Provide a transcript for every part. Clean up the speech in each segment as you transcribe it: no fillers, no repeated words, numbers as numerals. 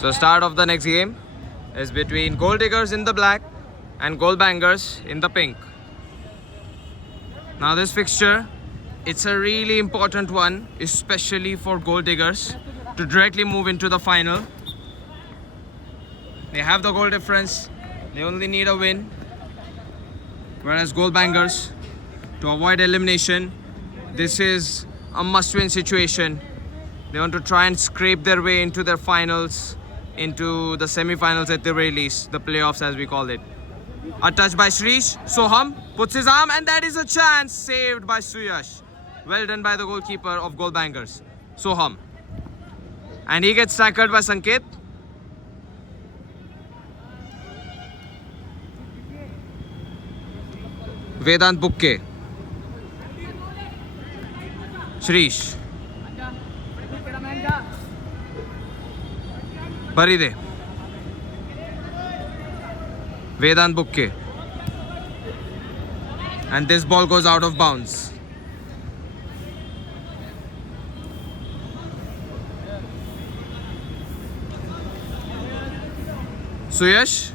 So start of the next game is between Goal Diggers in the black and Goal Bangers in the pink. Now this fixture, it's a really important one, especially for Goal Diggers to directly move into the final. They have the goal difference, they only need a win. Whereas Goal Bangers, to avoid elimination, this is a must-win situation. They want to try and scrape their way into their finals, into the semi-finals at the very least, the playoffs as we call it. A touch by Shrish. Soham puts his arm and that is a chance, saved by Suyash. Well done by the goalkeeper of Goal Bangers, Soham. And he gets tackled by Sanket. Vedant Bukke. Shrish. Paride. Vedant Bukke. And this ball goes out of bounds. Suyash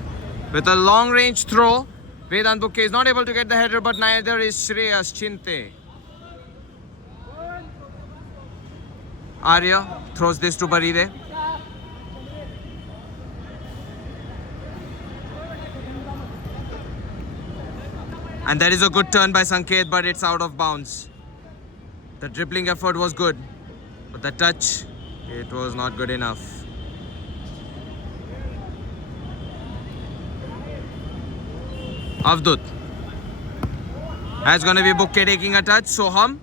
with a long range throw. Vedant Bukke is not able to get the header, but neither is Shreyas Chinte. Arya throws this to Paride. And that is a good turn by Sanket, but it's out of bounds. The dribbling effort was good, but the touch, it was not good enough. Avdut. That's going to be Bukke taking a touch. Soham.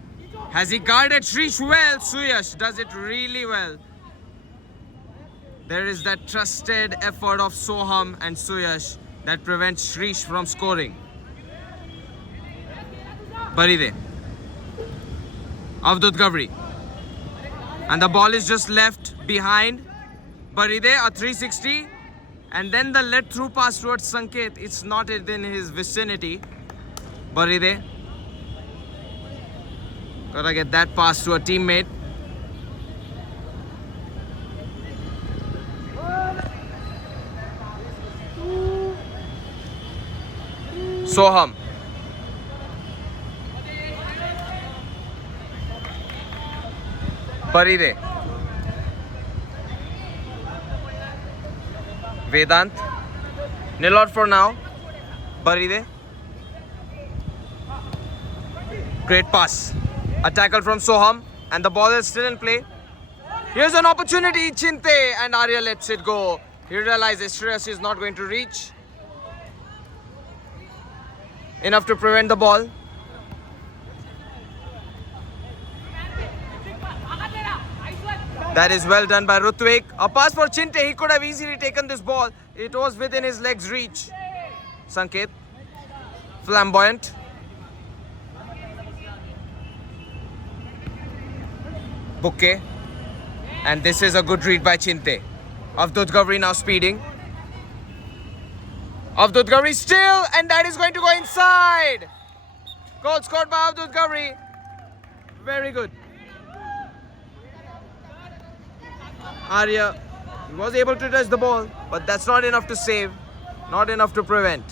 Has he guarded Shrish well? Suyash does it really well. There is that trusted effort of Soham and Suyash that prevents Shrish from scoring. Paride. Avdut Gavri. And the ball is just left behind. Paride, a 360. And then the let through pass towards Sanket. It's not in his vicinity. Paride. Gotta get that pass to a teammate. Soham. Paride. Vedant. Nil out for now. Paride. Great pass. A tackle from Soham and the ball is still in play. Here's an opportunity. Chinte and Arya lets it go. He realizes Shreyas is not going to reach. Enough to prevent the ball. That is well done by Rutvik. A pass for Chinte. He could have easily taken this ball. It was within his legs' reach. Sanket. Flamboyant. Bukke. And this is a good read by Chinte. Avdut Gavri now speeding. Avdut Gavri still, and that is going to go inside. Goal scored by Avdut Gavri. Very good. Arya was able to touch the ball, but that's not enough to save, not enough to prevent.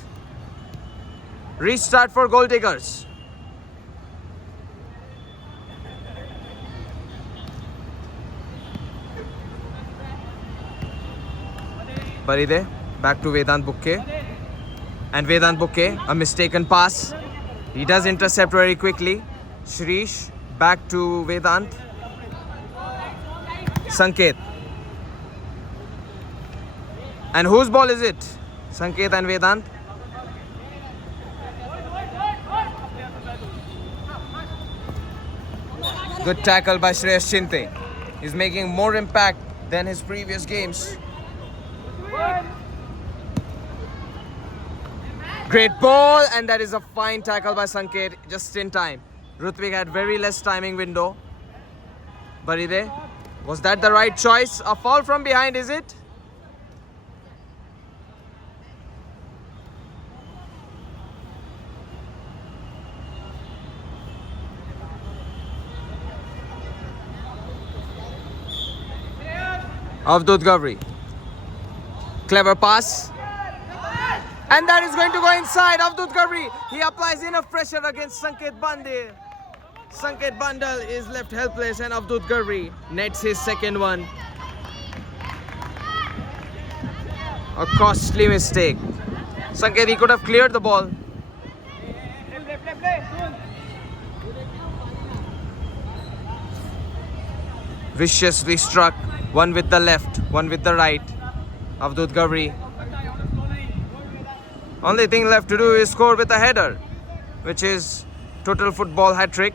Restart for Goal Diggers. Paride, back to Vedant Bukke. And Vedant Bukke, a mistaken pass. He does intercept very quickly. Shrish, back to Vedant. Sanket. And whose ball is it? Sanket and Vedant. Good tackle by Shreyas Chinte. He's making more impact than his previous games. Great ball, and that is a fine tackle by Sanket, just in time. Rutvik had very less timing window. Paride, was that the right choice? A foul from behind, is it? Avdut Gavri. Clever pass. And that is going to go inside. Avdut Gabri. He applies enough pressure against Sanket Bande. Sanket Bandal is left helpless and Avdut Gabri nets his second one. A costly mistake. Sanket, he could have cleared the ball. Viciously struck. One with the left, one with the right. Avdut Gabri. Only thing left to do is score with a header, which is total football hat-trick.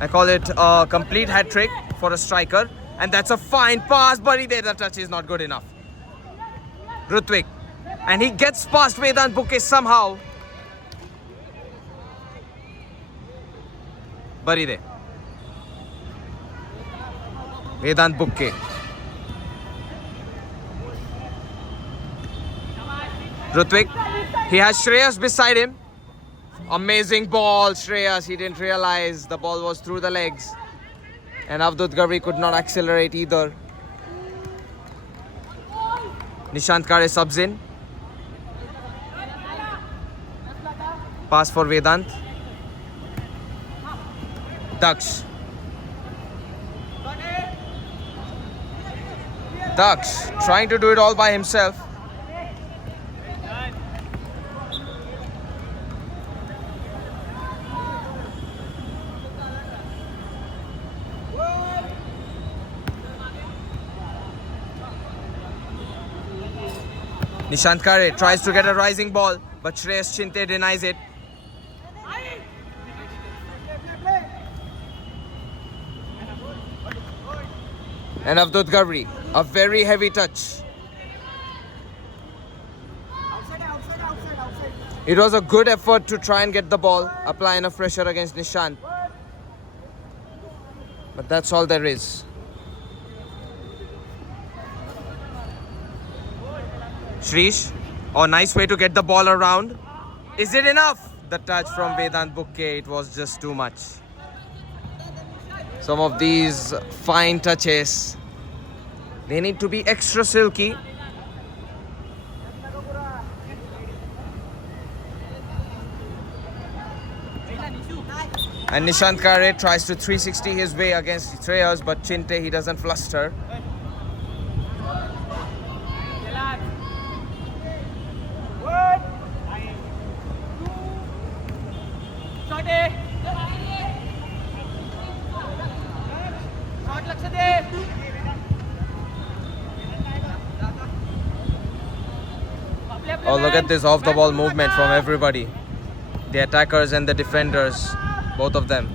I call it a complete hat-trick for a striker. And that's a fine pass, but the touch is not good enough. Rutvik. And he gets past Vedant Bouquet somehow. Baride. Vedant Bouquet. Rutvik. He has Shreyas beside him. Amazing ball, Shreyas. He didn't realize the ball was through the legs. And Avdut Gabri could not accelerate either. Nishant Kare subs in. Pass for Vedant. Daksh. Daksh trying to do it all by himself. Nishant Kare tries to get a rising ball, but Shreyas Chinte denies it. And Avdut Gabri, a very heavy touch. It was a good effort to try and get the ball, apply enough pressure against Nishant. But that's all there is. Shrish, oh, nice way to get the ball around. Is it enough? The touch from Vedant Bouquet, it was just too much. Some of these fine touches, they need to be extra silky. And Nishant Kare tries to 360 his way against Shreyas, but Chinte, he doesn't fluster. Oh, look at this off-the-ball movement from everybody. The attackers and the defenders, both of them.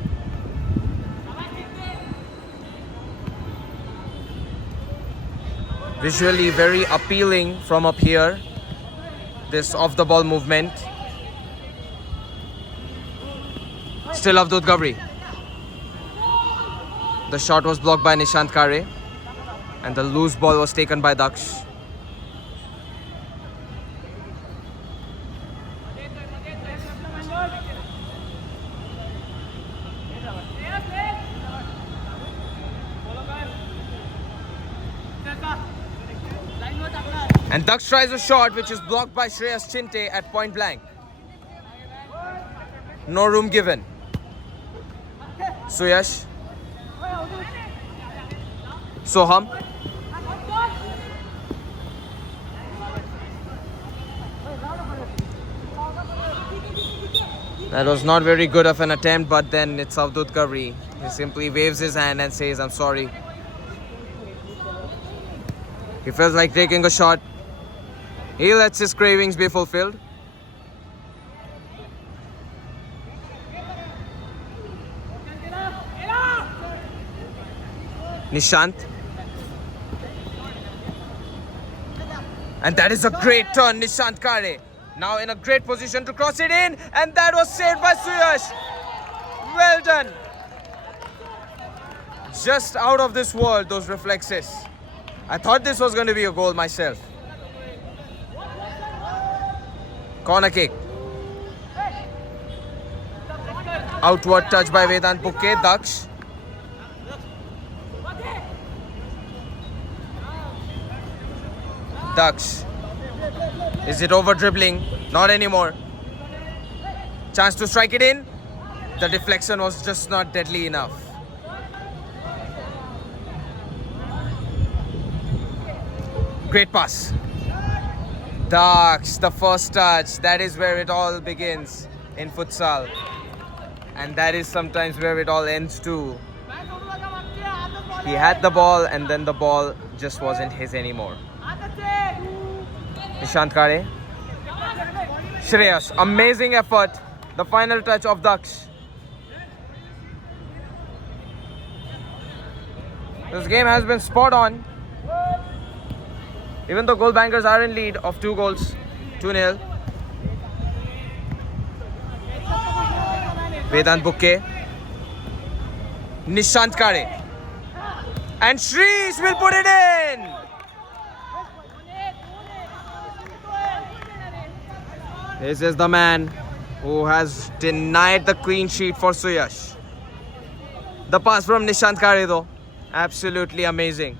Visually very appealing from up here, this off-the-ball movement. Still Avdut Gabri. The shot was blocked by Nishant Kare and the loose ball was taken by Daksh. And Daksh tries a shot which is blocked by Shreyas Chinte at point blank. No room given. Suyash. Soham. That was not very good of an attempt, but then it's Avdut Gabri. He simply waves his hand and says, I'm sorry. He feels like taking a shot. He lets his cravings be fulfilled. Nishant. And that is a great turn, Nishant Kare. Now in a great position to cross it in. And that was saved by Suyash. Well done. Just out of this world, those reflexes. I thought this was going to be a goal myself. Corner kick. Outward touch by Vedant Bouquet. Daksh. Daksh. Is it over dribbling? Not anymore. Chance to strike it in. The deflection was just not deadly enough. Great pass. Daksh, the first touch. That is where it all begins in futsal. And that is sometimes where it all ends too. He had the ball and then the ball just wasn't his anymore. Nishant Kare. Shreyas, amazing effort. The final touch of Daksh. This game has been spot on. Even though goal bangers are in lead of 2 goals, 2-0. Vedant Bukke. Nishant Kare. And Shreesh will put it in. This is the man who has denied the clean sheet for Suyash. The pass from Nishant Kare though, absolutely amazing.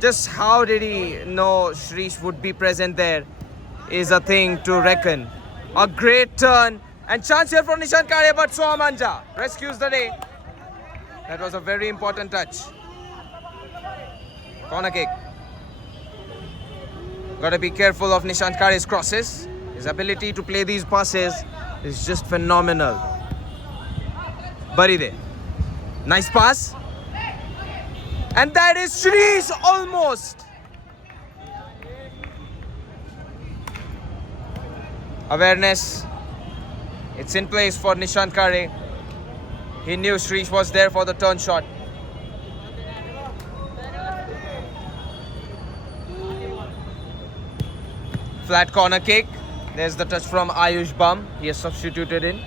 Just how did he know Shreesh would be present there is a thing to reckon. A great turn and chance here for Nishant Kare, but Soham Anja rescues the day. That was a very important touch. Corner kick. Gotta be careful of Nishant Kare's crosses. His ability to play these passes is just phenomenal. Baride. Nice pass. And that is Shreesh almost. Awareness. It's in place for Nishant Kare. He knew Shreesh was there for the turn shot. Flat corner kick. There's the touch from Ayush Bam. He has substituted in.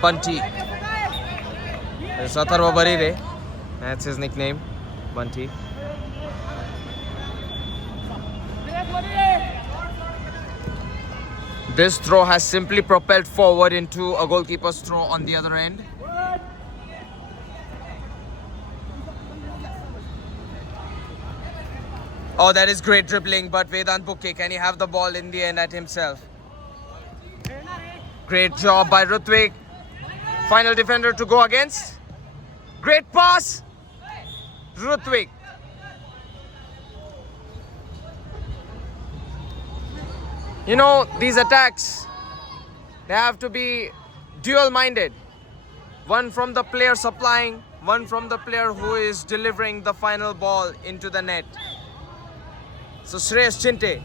Bunty. There's Atharva Baride. That's his nickname. Bunty. This throw has simply propelled forward into a goalkeeper's throw on the other end. Oh, that is great dribbling, but Vedant Bukke, can he have the ball in the end at himself? Great job by Rutvik. Final defender to go against. Great pass. Rutvik. You know, these attacks, they have to be dual-minded. One from the player supplying, one from the player who is delivering the final ball into the net. So Shreyas Chinte,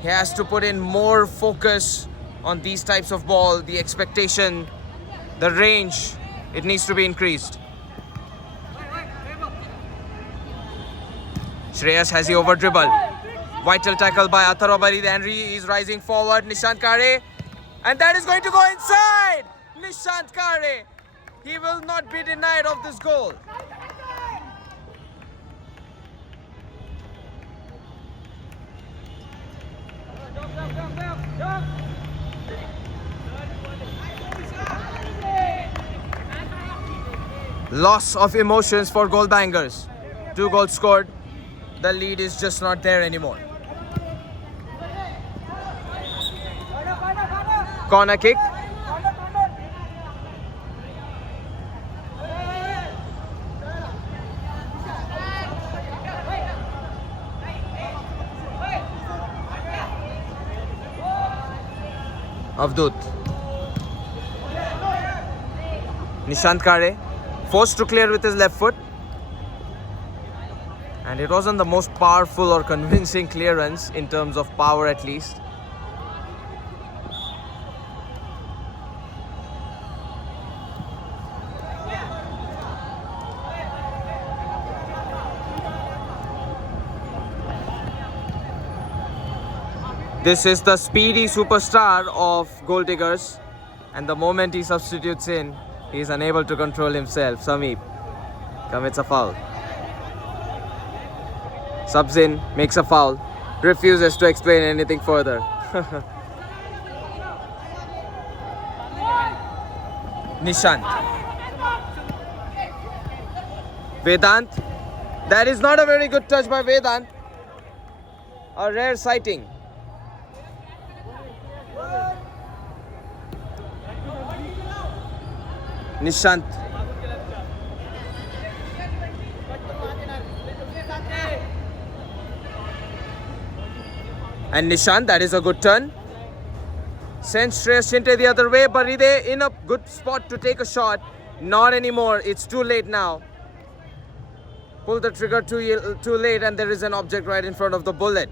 he has to put in more focus on these types of ball. The expectation, the range, it needs to be increased. Shreyas, has he over dribbled? Vital tackle by Atharva Baride. Henry is rising forward. Nishant Kare. And that is going to go inside. Nishant Kare. He will not be denied of this goal. Loss of emotions for goal bangers. 2 goals scored. The lead is just not there anymore. Corner kick. Avdut. Nishant Kare forced to clear with his left foot. And it wasn't the most powerful or convincing clearance in terms of power at least. This is the speedy superstar of goal diggers, and the moment he substitutes in, he is unable to control himself. Sameep commits a foul. Subs in, makes a foul, refuses to explain anything further. Nishant. Vedant. That is not a very good touch by Vedant. A rare sighting. Nishant. And Nishant, that is a good turn. Sends Shreyas Shinte the other way. Baride in a good spot to take a shot. Not anymore. It's too late now. Pull the trigger too late and there is an object right in front of the bullet.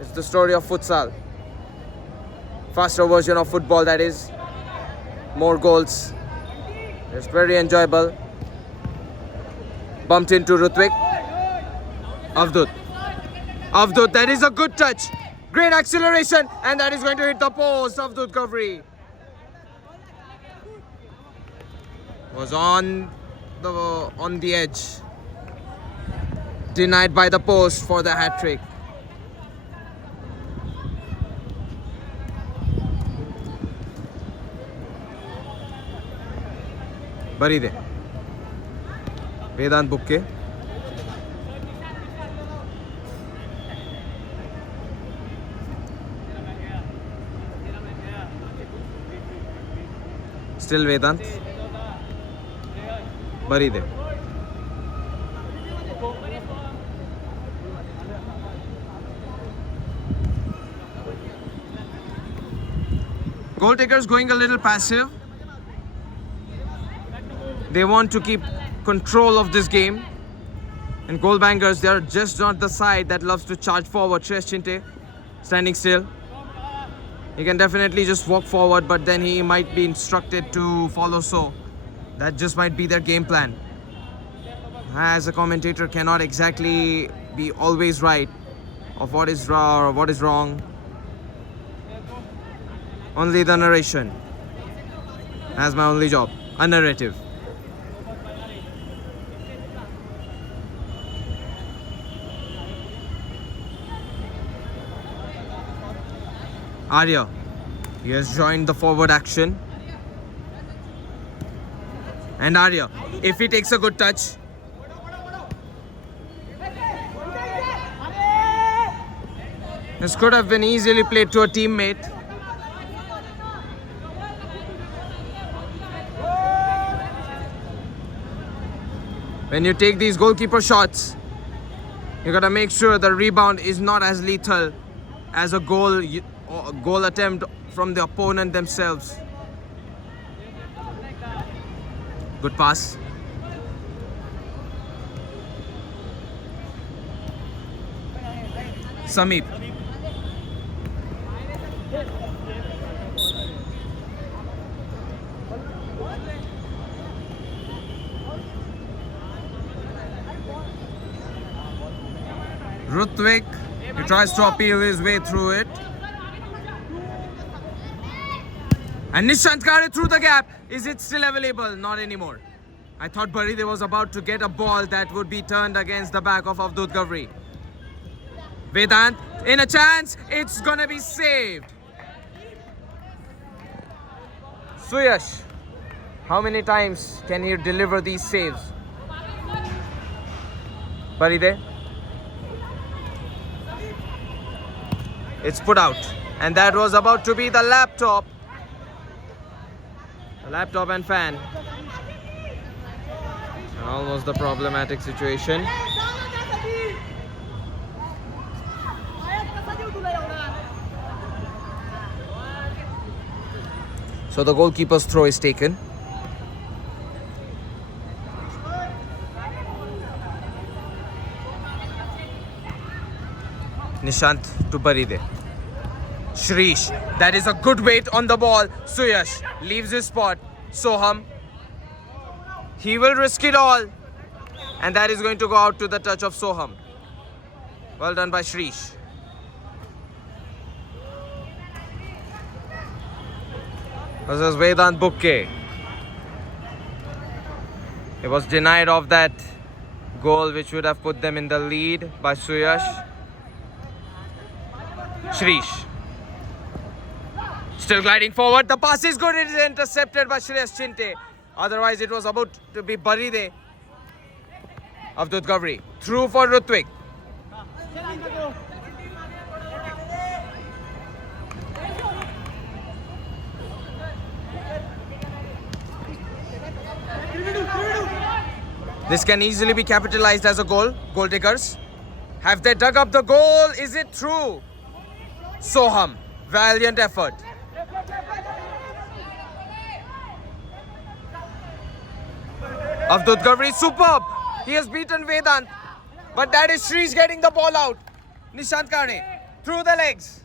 It's the story of futsal. Faster version of football, that is. More goals. It's very enjoyable. Bumped into Rutvik. Avdut. Avdut, that is a good touch. Great acceleration and that is going to hit the post. Avdut Ghavri was on the edge. Denied by the post for the hat-trick. Baride. Vedant Bukke. Still Vedant. Baride. Goal takers going a little passive. They want to keep control of this game. And goal bangers, they are just not the side that loves to charge forward. Shreyas Shinte standing still. He can definitely just walk forward, but then he might be instructed to follow so. That just might be their game plan. As a commentator cannot exactly be always right of what is raw or what is wrong. Only the narration. That's my only job. A narrative. Arya. He has joined the forward action. And Arya, if he takes a good touch. This could have been easily played to a teammate. When you take these goalkeeper shots, you gotta make sure the rebound is not as lethal as a goal attempt from the opponent themselves. Good pass. Sameep. Rutvik, he tries to appeal his way through it. And Nishant got it through the gap. Is it still available? Not anymore. I thought Baride was about to get a ball that would be turned against the back of Avdut Ghavri. Vedant in a chance. It's gonna be saved. Suyash, how many times can he deliver these saves? Baride. It's put out. And that was about to be the laptop. The laptop and fan. Almost the problematic situation. So the goalkeeper's throw is taken. Nishant to Baride. Shrish, that is a good weight on the ball. Suyash leaves his spot. Soham, he will risk it all. And that is going to go out to the touch of Soham. Well done by Shrish. This is Vedant Bukke. He was denied of that goal which would have put them in the lead by Suyash. Shrish. Still gliding forward. The pass is good. It is intercepted by Shreyas Chinte. Otherwise, it was about to be Baride. Avdut Gavri. Through for Rutvik. This can easily be capitalized as a goal. Goal takers. Have they dug up the goal? Is it true? Soham. Valiant effort. Avdut Gavri, superb. He has beaten Vedant. But that is Shreesh getting the ball out. Nishant Kane. Through the legs.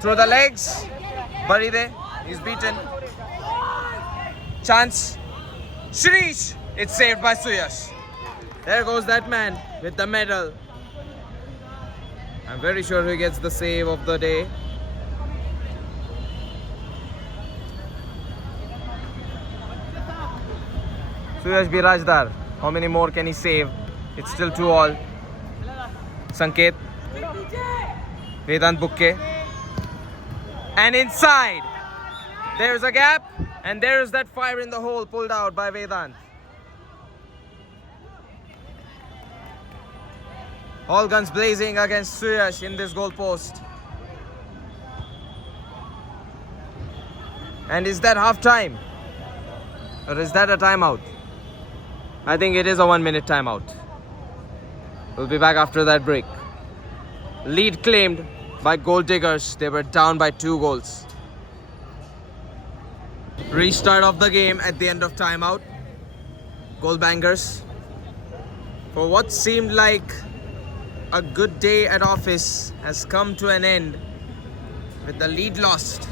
Through the legs. Baride. He's beaten. Chance. Shreesh. It's saved by Suyash. There goes that man with the medal. I'm very sure he gets the save of the day. Suyash Birajdar. How many more can he save? It's still 2-all. Sanket. Vedant Bukke. And inside. There's a gap. And there's that fire in the hole pulled out by Vedant. All guns blazing against Suyash in this goal post. And is that half time? Or is that a timeout? I think it is a 1-minute timeout. We'll be back after that break. Lead claimed by goal diggers. They were down by 2 goals. Restart of the game at the end of timeout. Goal bangers. For what seemed like a good day at office has come to an end with the lead lost.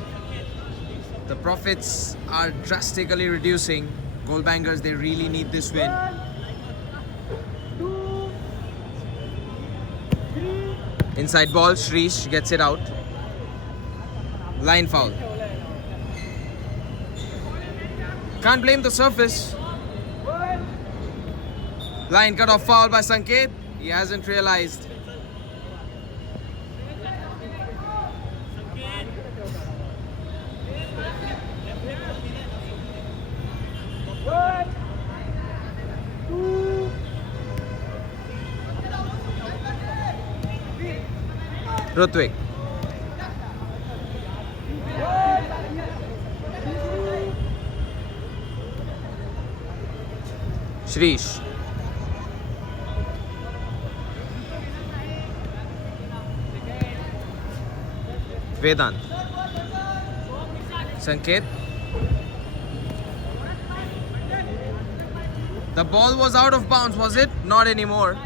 The profits are drastically reducing. Goal bangers, they really need this win. Inside ball, Shreesh gets it out. Line foul. Can't blame the surface. Line cut off foul by Sanket. He hasn't realized. Rutvik. Shreesh. Vedant. Sanket. The ball was out of bounds, was it? Not anymore.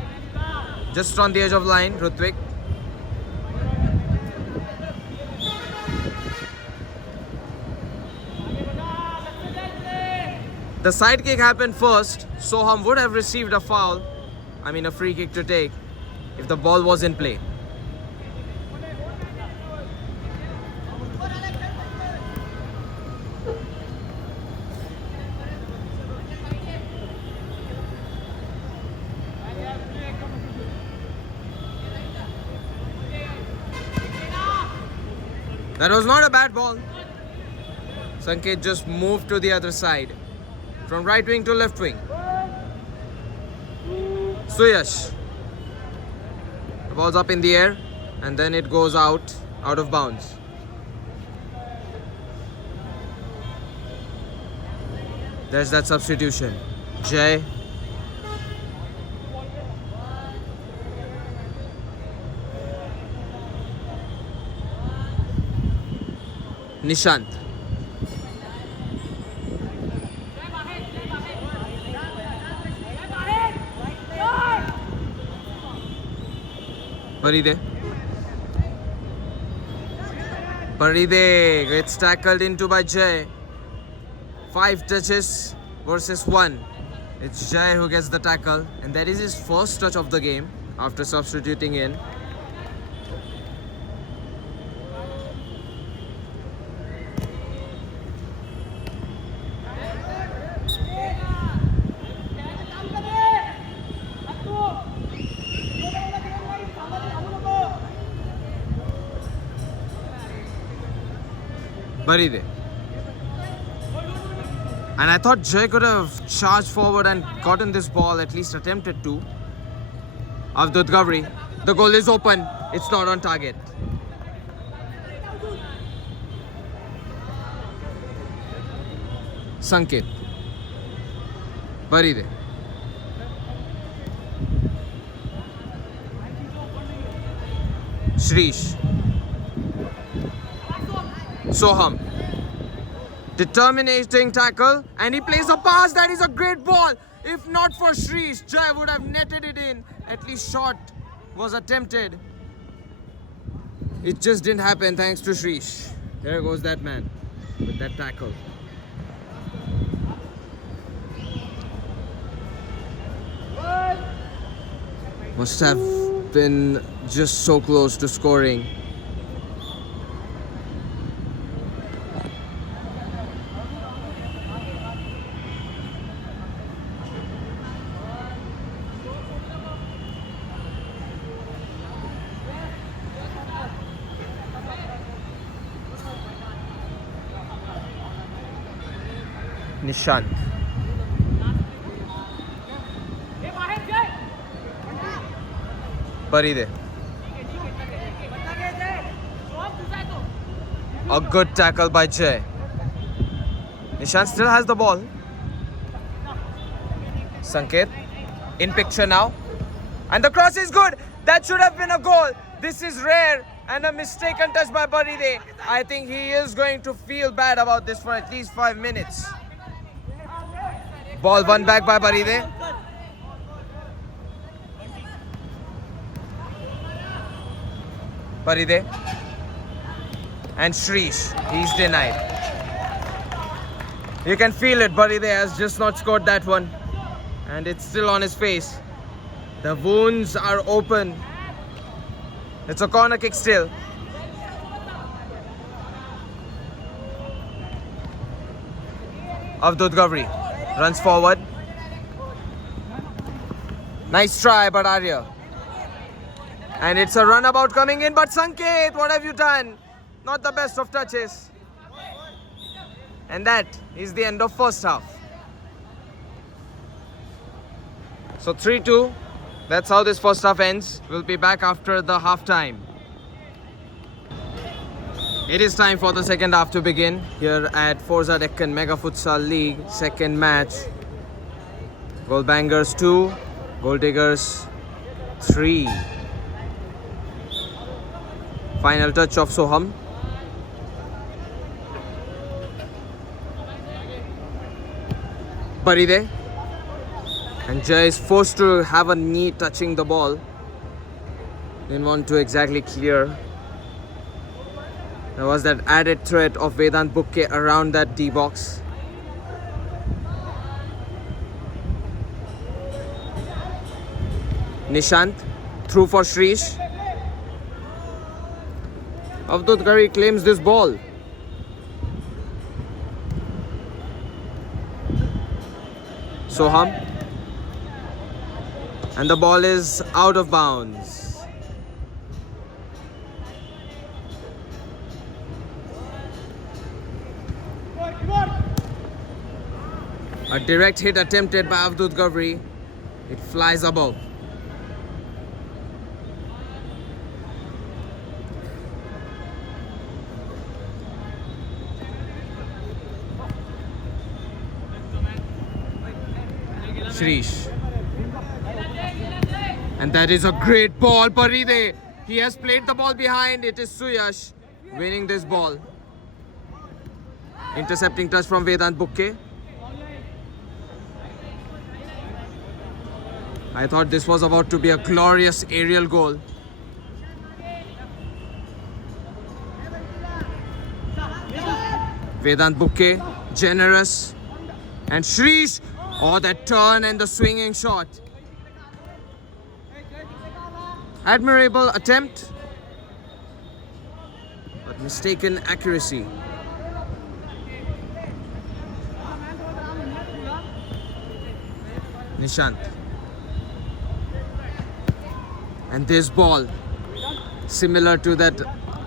Just on the edge of line, Rutvik. The side kick happened first. Soham would have received a foul. I mean a free kick to take if the ball was in play. That was not a bad ball. Sanket just moved to the other side. From right wing to left wing. Suyash. The ball's up in the air and then it goes out of bounds. There's that substitution. Jay. Nishant. Paride. Paride gets tackled into by Jay. 5 touches versus 1. It's Jay who gets the tackle, and that is his first touch of the game after substituting in. Baride. And I thought Jay could have charged forward and gotten this ball, at least attempted to. Avdut Ghavri. The goal is open. It's not on target. Sanket. Baride. Shrish. Soham. Determinating tackle, and he plays a pass. That is a great ball. If not for Shrish, Jai would have netted it in. At least shot was attempted. It just didn't happen thanks to Shrish. There goes that man with that tackle. Must have been just so close to scoring. Nishant. Baride. A good tackle by Jay. Nishant still has the ball. Sanket in picture now. And the cross is good. That should have been a goal. This is rare and a mistaken touch by Baride. I think he is going to feel bad about this for at least 5 minutes. Ball won back by Baride. Baride. And Shrish. He's denied. You can feel it. Baride has just not scored that one. And it's still on his face. The wounds are open. It's a corner kick still. Avdut Ghavri runs forward. Nice try, but Arya. And it's a runabout coming in, but Sanket, what have you done? Not the best of touches. And that is the end of first half. So 3-2. That's how this first half ends. We'll be back after the half time. It is time for the second half to begin here at Forza Deccan Mega Futsal League, second match. Goal bangers 2, goal diggers 3. Final touch of Soham. Baride. And Jay is forced to have a knee touching the ball. Didn't want to exactly clear. There was that added threat of Vedant Bukke around that D box. Nishant through for Shrish. Avdut Ghavri claims this ball. Soham. And the ball is out of bounds. A direct hit attempted by Avdut Ghavri. It flies above. Shrish. And that is a great ball, Baride. He has played the ball behind. It is Suyash winning this ball. Intercepting touch from Vedant Bukke. I thought this was about to be a glorious aerial goal. Vedant Bukke, generous. And Shrish. Oh, that turn and the swinging shot. Admirable attempt, but mistaken accuracy. Nishant. And this ball, similar to that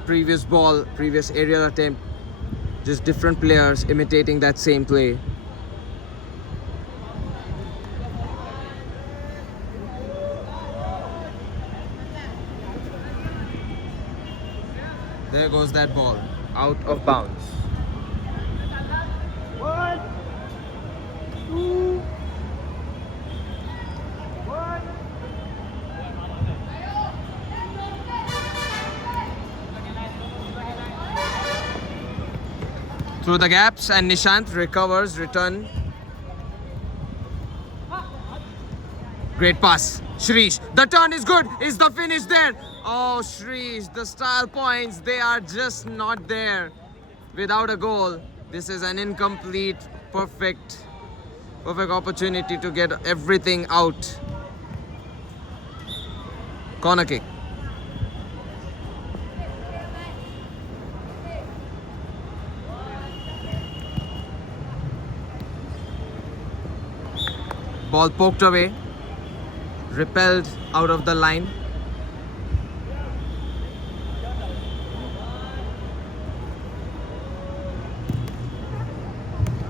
previous ball, previous aerial attempt, Just different players imitating that same play. There goes that ball, out of bounds. Through the gaps, and Nishant recovers, return. Great pass. Shrish, the turn is good. Is the finish there? Oh, Shrish, the style points, they are just not there. Without a goal, this is an incomplete, perfect opportunity to get everything out. Corner kick. Ball poked away, repelled out of the line.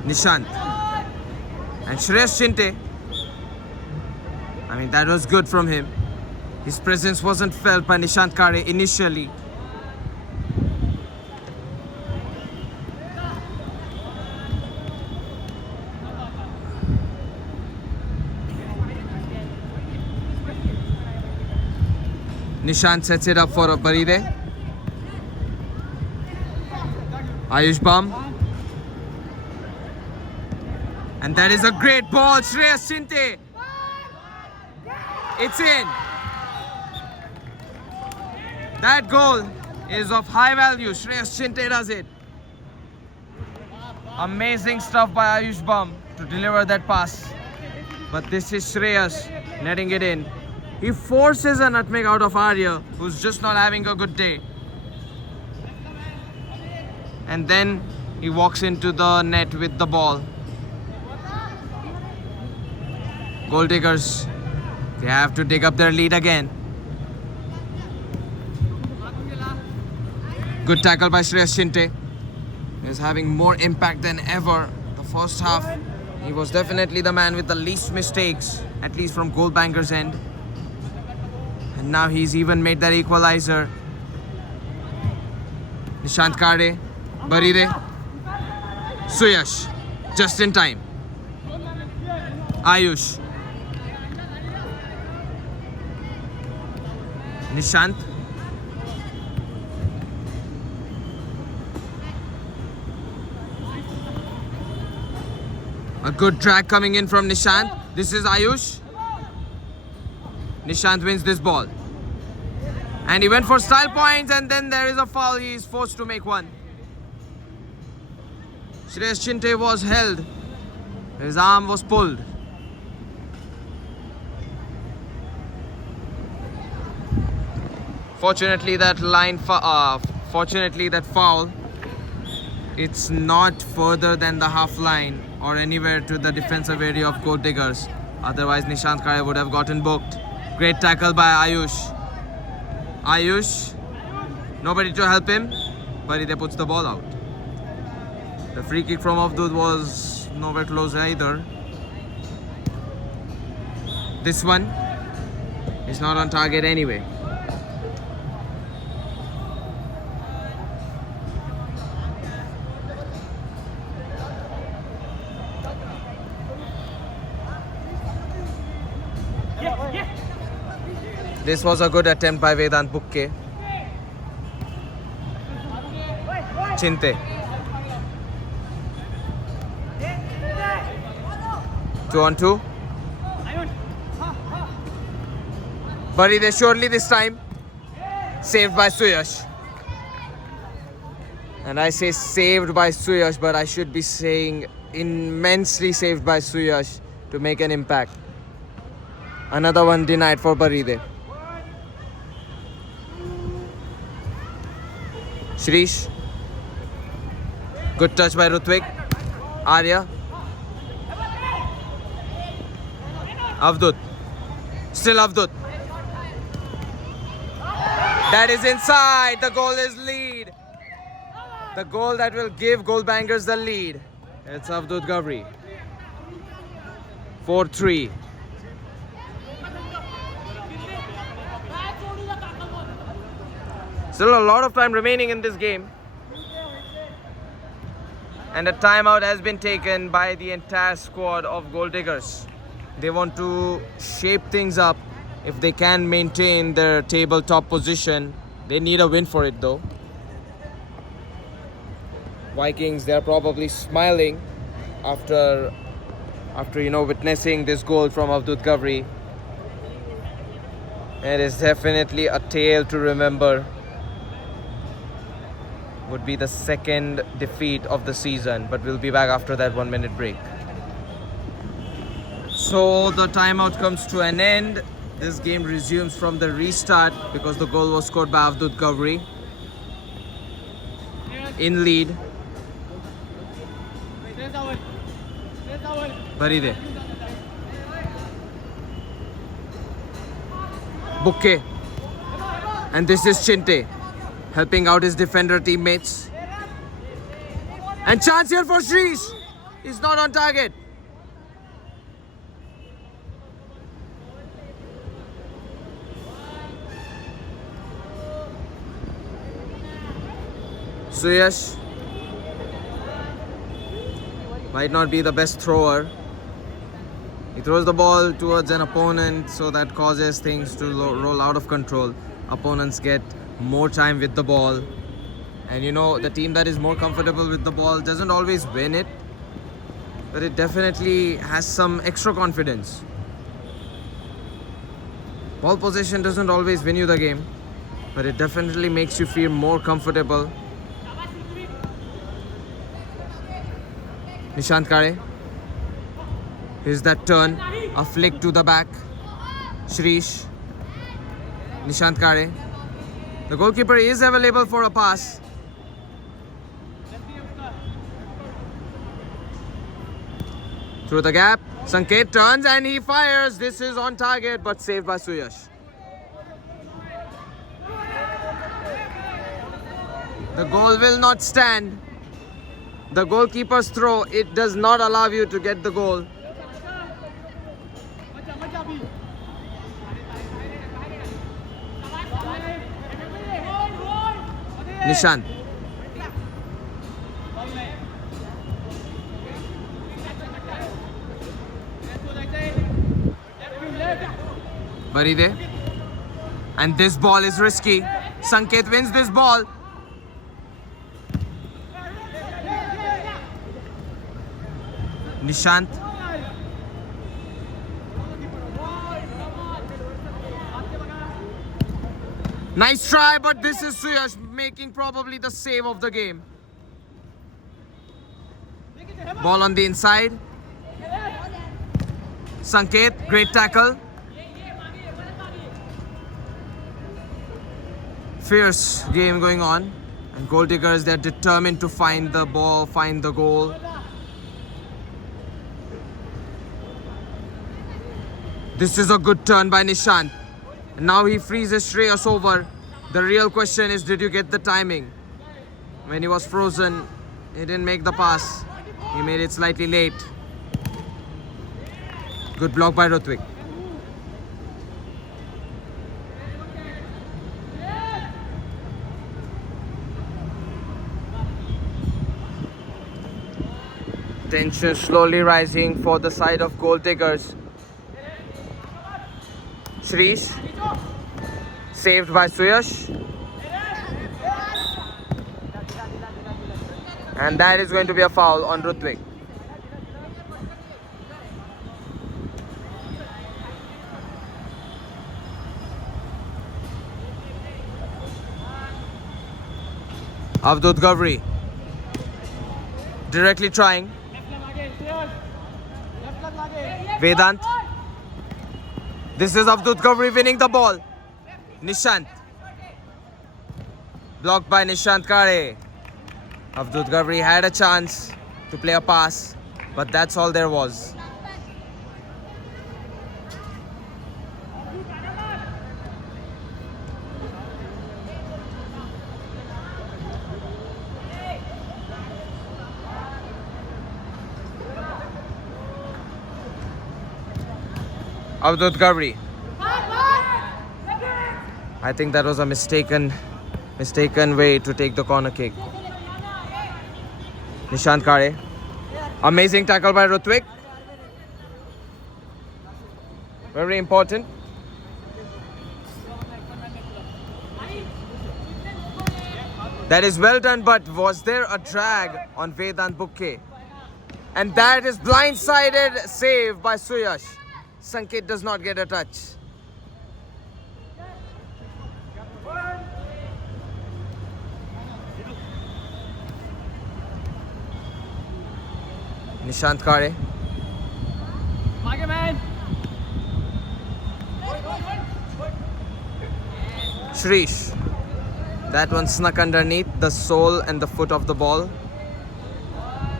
Nishant and Shreyas Shinte. I mean, that was good from him. His presence wasn't felt by Nishant Kare initially. Nishant sets it up for a Baride. Ayush Bam. And that is a great ball, Shreyas Shinte. It's in. That goal is of high value. Shreyas Shinte does it. Amazing stuff by Ayush Bam to deliver that pass. But this is Shreyas netting it in. He forces a nutmeg out of Arya, who's just not having a good day. And then he walks into the net with the ball. Goal diggers, they have to dig up their lead again. Good tackle by Shreyas Shinte. He's having more impact than ever. The first half, he was definitely the man with the least mistakes, at least from Goalbanger's end. And now he's even made that equalizer. Nishant Kare, Baride, Suyash, just in time. Ayush. Nishant. A good drag coming in from Nishant. This is Ayush. Nishant wins this ball. And he went for style points, and then there is a foul. He is forced to make one. Shreyas Shinte was held. His arm was pulled. Fortunately, that foul, it's not further than the half line or anywhere to the defensive area of Goal Diggers. Otherwise, Nishant Kare would have gotten booked. Great tackle by Ayush. Ayush, nobody to help him, but he puts the ball out. The free kick from Avdut was nowhere close either. This one is not on target anyway. This was a good attempt by Vedant Bukke. Chinte. 2-on-2. Baride surely this time. Saved by Suyash. And I say saved by Suyash, but I should be saying immensely saved by Suyash to make an impact. Another one denied for Baride. Shrish. Good touch by Rutvik. Arya. Avdut. Still Avdut. That is inside. The goal is lead. The goal that will give Goalbangers the lead. It's Avdut Ghavri. 4-3. Still a lot of time remaining in this game. And a timeout has been taken by the entire squad of Goal Diggers. They want to shape things up. If they can maintain their tabletop position, they need a win for it though. Vikings, they're probably smiling after witnessing this goal from Avdut Ghavri. It is definitely a tale to remember. Would be the second defeat of the season, but we'll be back after that 1 minute break. So the timeout comes to an end. This game resumes from the restart because the goal was scored by Avdut Ghavri. In lead. Baride. Bukke. And this is Chinte helping out his defender teammates. And chance here for Shrish. He's not on target. Suyash might not be the best thrower. He throws the ball towards an opponent, so that causes things to roll out of control. Opponents get more time with the ball. And the team that is more comfortable with the ball doesn't always win it, but it definitely has some extra confidence. Ball possession doesn't always win you the game, but it definitely makes you feel more comfortable. Nishant Kare. Here's that turn. A flick to the back. Shrish. Nishant Kare. The goalkeeper is available for a pass. Through the gap. Sanket turns and he fires. This is on target but saved by Suyash. The goal will not stand. The goalkeeper's throw, it does not allow you to get the goal. Nishant. Baride. And this ball is risky. Sanket wins this ball. Nishant. Nice try, but this is Suyash making probably the save of the game. Ball on the inside. Sanket, great tackle. Fierce game going on. And Goal Diggers, they're determined to find the ball, find the goal. This is a good turn by Nishant. And now he freezes Shreyas over. The real question is, did you get the timing? When he was frozen, he didn't make the pass. He made it slightly late. Good block by Rutvik. Tension slowly rising for the side of Goal Diggers. Shrish, saved by Suyash. And that is going to be a foul on Rutvik. Avdut Ghavri directly trying. Vedant. This is Avdut Ghavri winning the ball. Nishant. Blocked by Nishant Kare. Avdut Ghavri had a chance to play a pass, but that's all there was. Avdut Gavri. I think that was a mistaken way to take the corner kick. Nishant Kare. Amazing tackle by Rutvik. Very important. That is well done, but was there a drag on Vedant Bukke? And that is blindsided save by Suyash. Sanket does not get a touch. Nishant Kare. Shrish. That one snuck underneath the sole and the foot of the ball.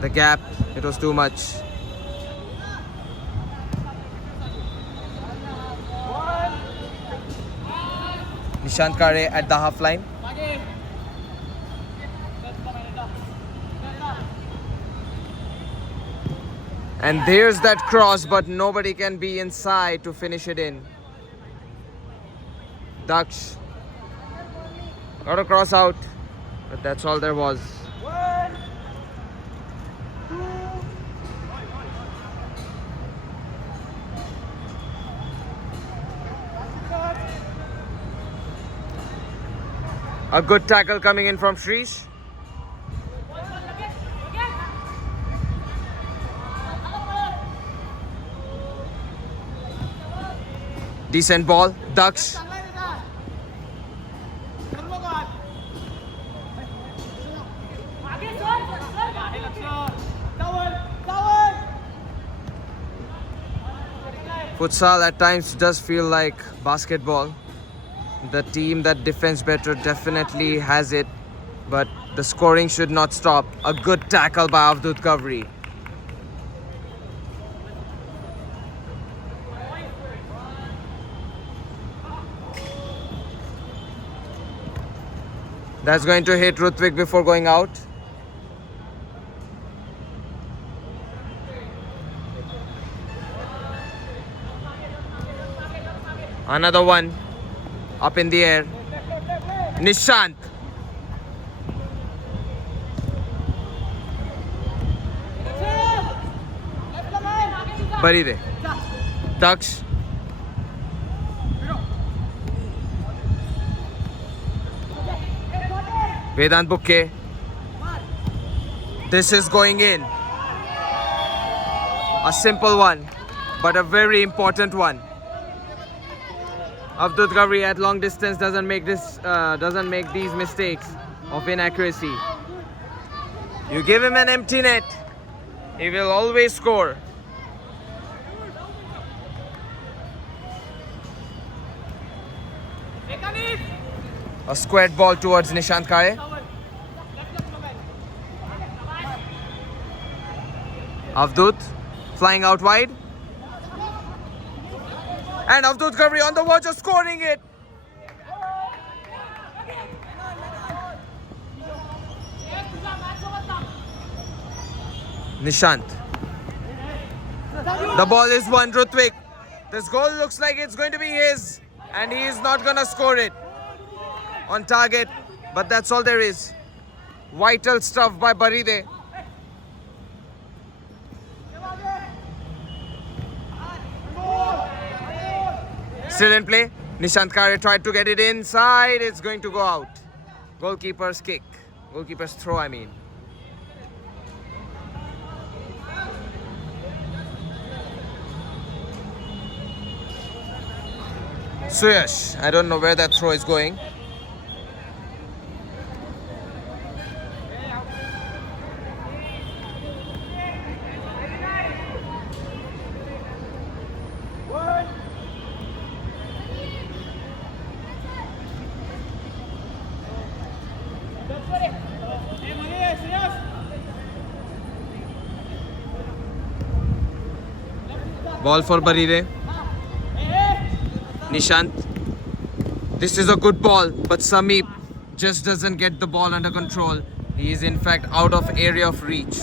The gap, it was too much. Nishant Kare at the half line. And there's that cross, but nobody can be inside to finish it in. Daksh got a cross out, but that's all there was. A good tackle coming in from Shrish. Decent ball. Daksh. Futsal at times does feel like basketball. The team that defends better definitely has it, but the scoring should not stop. A good tackle by Avdut Gavri. That's going to hit Rutvik before going out. Another one up in the air. Nishant. Baride. Daksh. Vedant Bukke. This is going in. A simple one, but a very important one. Avdut Gavri at long distance doesn't make these mistakes of inaccuracy. You give him an empty net, he will always score. A squared ball towards Nishant Kare. Avdut flying out wide. And Avdut Gavri on the verge of scoring it. Nishant. The ball is won. Rutvik. This goal looks like it's going to be his. And he is not going to score it. On target. But that's all there is. Vital stuff by Baride. Still in play. Nishant Kare tried to get it inside. It's going to go out. Goalkeeper's kick. Goalkeeper's throw, I mean. Suyash. I don't know where that throw is going. Ball for Baride. Nishant. This is a good ball, but Sameep just doesn't get the ball under control. He is in fact out of area of reach.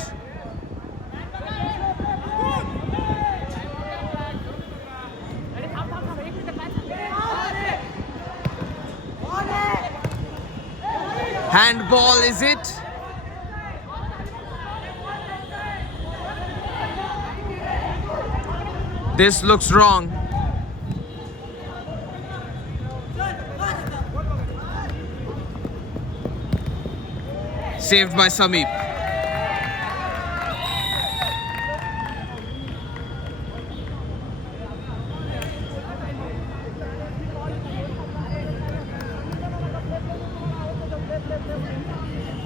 Handball, is it? This looks wrong. Saved by Sameep.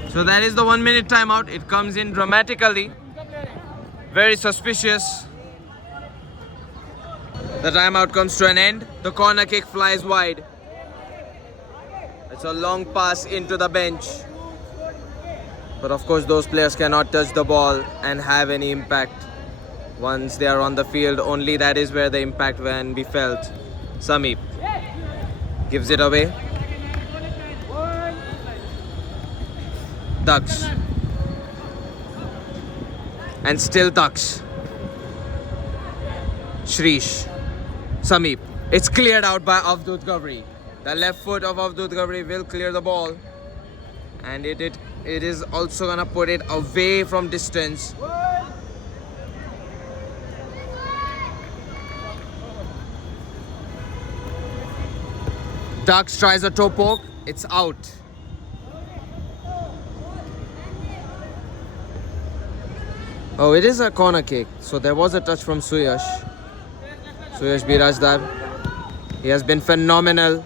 So that is the 1 minute timeout. It comes in dramatically. Very suspicious. The timeout comes to an end. The corner kick flies wide. It's a long pass into the bench. But of course those players cannot touch the ball and have any impact. Once they are on the field, only that is where the impact can be felt. Sameep gives it away. Daksh. And still Daksh. Shrish. Sameep. It's cleared out by Avdut Ghavri. The left foot of Avdut Ghavri will clear the ball. And it is also gonna put it away from distance. Daksh tries a toe poke. It's out. Oh, it is a corner kick. So there was a touch from Suyash. Suyash Birajdar. He has been phenomenal.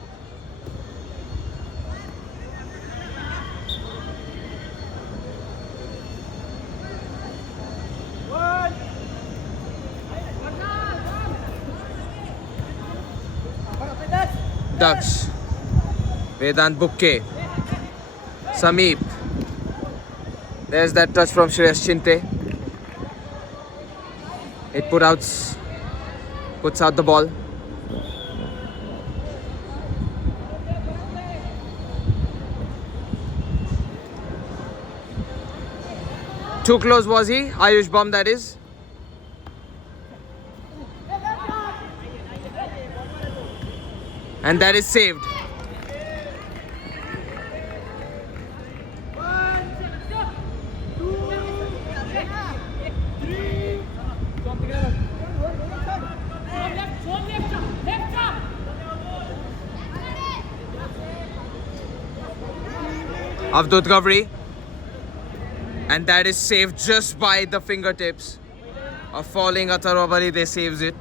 Daksh. Vedant Bukke. Sameep. There's that touch from Shreyas Chinte. It puts out the ball. Too close was he? Ayush Bam, that is. And that is saved. Avdut Ghavri. And that is saved just by the fingertips of falling Atharva Baride saves it.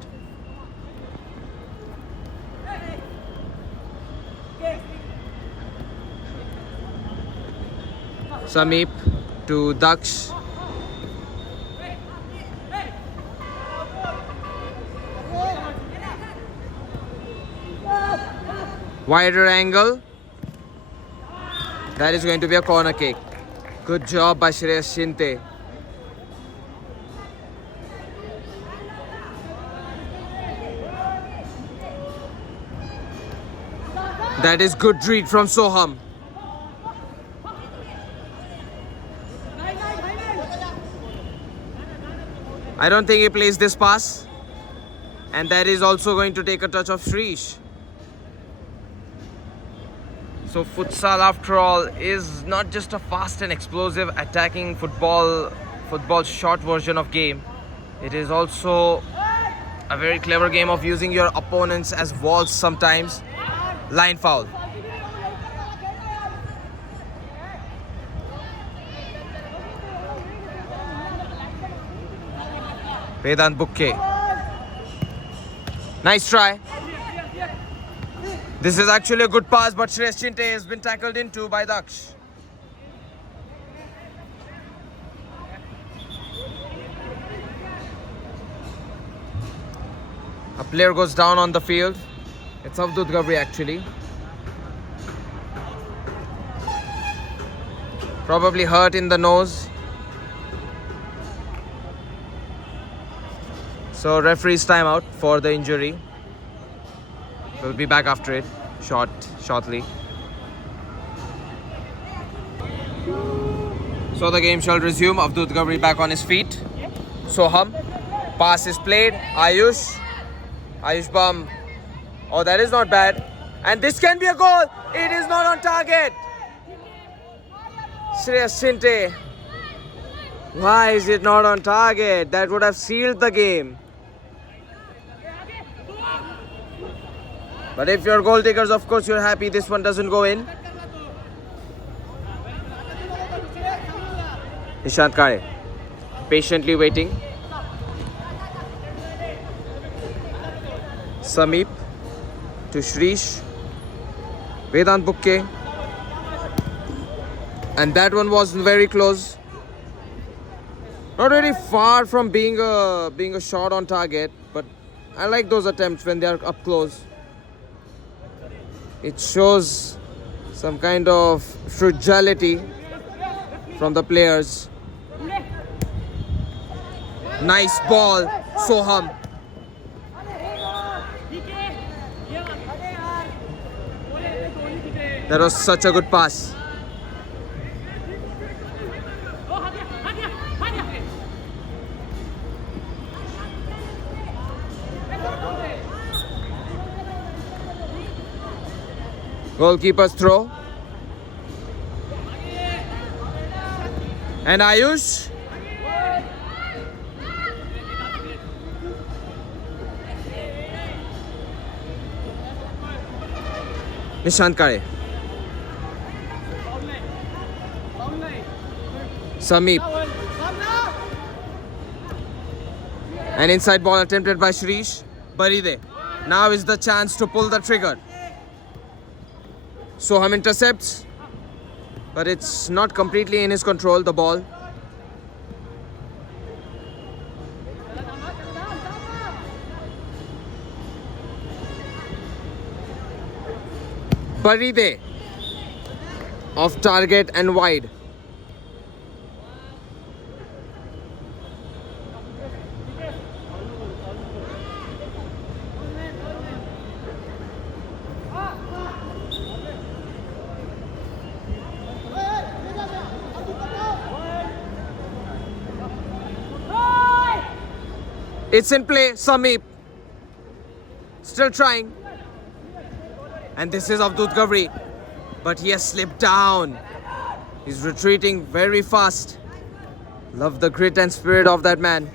Sameep to Daksh. Wider angle. That is going to be a corner kick. Good job by Shreyas Chinte. That is good read from Soham. I don't think he plays this pass. And that is also going to take a touch of Shrish. So futsal, after all, is not just a fast and explosive attacking football short version of game. It is also a very clever game of using your opponents as walls sometimes. Line foul. Vedant Bukke. Nice try. This is actually a good pass, but Shreyas Chinte has been tackled into by Daksh. A player goes down on the field. It's Avdut Ghavri actually. Probably hurt in the nose. So referee's timeout for the injury. We'll be back after it shortly. So the game shall resume. Avdut Ghavri back on his feet. Soham. Pass is played. Ayush Bam. Oh, that is not bad. And this can be a goal. It is not on target. Shreyas Shinte. Why is it not on target? That would have sealed the game. But if you're goal takers, of course you're happy this one doesn't go in. Nishant Kare patiently waiting. Sameep to Shrish. Vedant Bukke. And that one was very close. Not very far from being a shot on target, but I like those attempts when they are up close. It shows some kind of fragility from the players. Nice ball, Soham. That was such a good pass. Goalkeeper's throw. And Ayush. Nishant Kare. Sameep. An inside ball attempted by Shrish. Baride. Now is the chance to pull the trigger. Soham intercepts, but it's not completely in his control, the ball. Baride off target and wide. It's in play, Sameep. Still trying. And this is Avdut Gavri. But he has slipped down. He's retreating very fast. Love the grit and spirit of that man.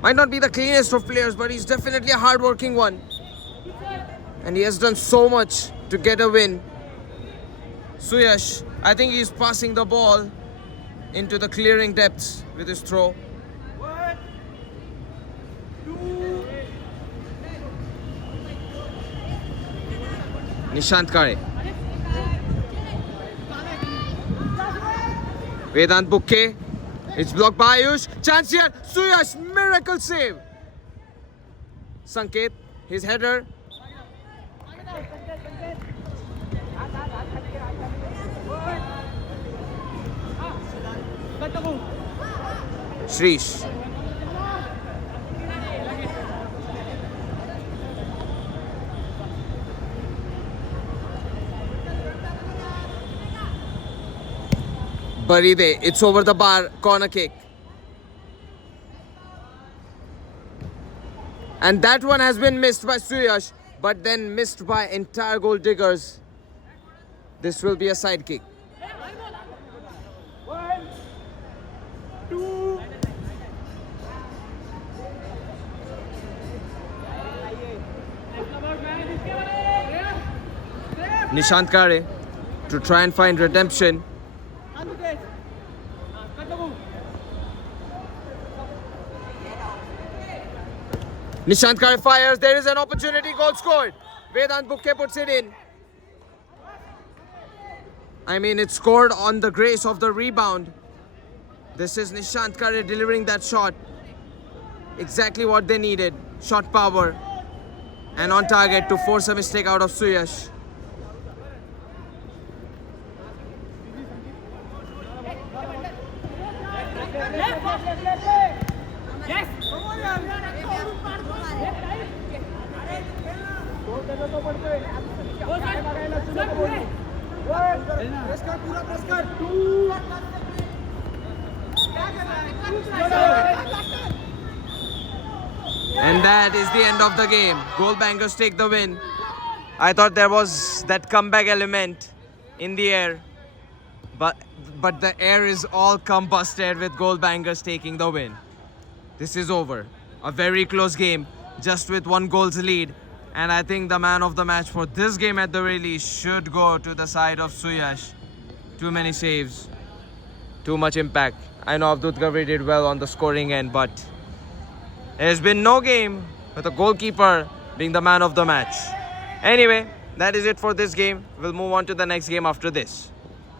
Might not be the cleanest of players, but he's definitely a hard-working one. And he has done so much to get a win. Suyash, I think he's passing the ball into the clearing depths with his throw. Nishant Kare. Vedant Bukke. It's blocked by Ayush. Chance here. Suyash. Miracle save. Sanket. His header. Shrish. Baride, it's over the bar, corner kick. And that one has been missed by Suyash, but then missed by entire goal diggers. This will be a side kick. Nishant Kare to try and find redemption. Nishant Kare fires. There is an opportunity. Goal scored. Vedant Bukke puts it in. I mean, it scored on the grace of the rebound. This is Nishant Kare delivering that shot. Exactly what they needed. Shot power. And on target to force a mistake out of Suyash. And that is the end of the game. Goal bangers take the win. I thought there was that comeback element, in the air, but the air is all combusted with Gold Bangers taking the win. This is over. A very close game, just with 1 goal's lead. And I think the man of the match for this game at the very least should go to the side of Suyash. Too many saves, too much impact. I know Avdut Gavri did well on the scoring end, but there's been no game with a goalkeeper being the man of the match. Anyway, that is it for this game. We'll move on to the next game after this.